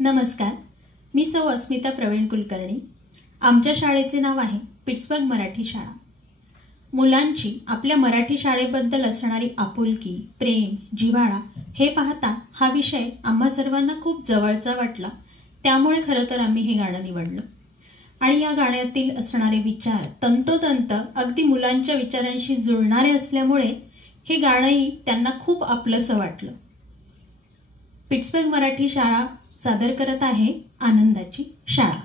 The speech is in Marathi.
नमस्कार, मी सौ अस्मिता प्रवीण कुलकर्णी। आमच्या शाळेचे नाव आहे पिट्सबर्ग मराठी शाळा। मुलांची आपल्या मराठी शाळेबद्दल असणारी आपुलकी, प्रेम, जिव्हाळा हे पाहता हा विषय आम्हा सर्वांना खूप जवळचा वाटला। त्यामुळे खरं तर आम्ही हे गाणं निवडलं आणि या गाण्यातील असणारे विचार तंतोतंत अगदी मुलांच्या विचारांशी जुळणारे असल्यामुळे हे गाणंही त्यांना खूप आपलंसं वाटलं। पिट्सबर्ग मराठी शाळा सादर करत आहे आनंदाची शाळा।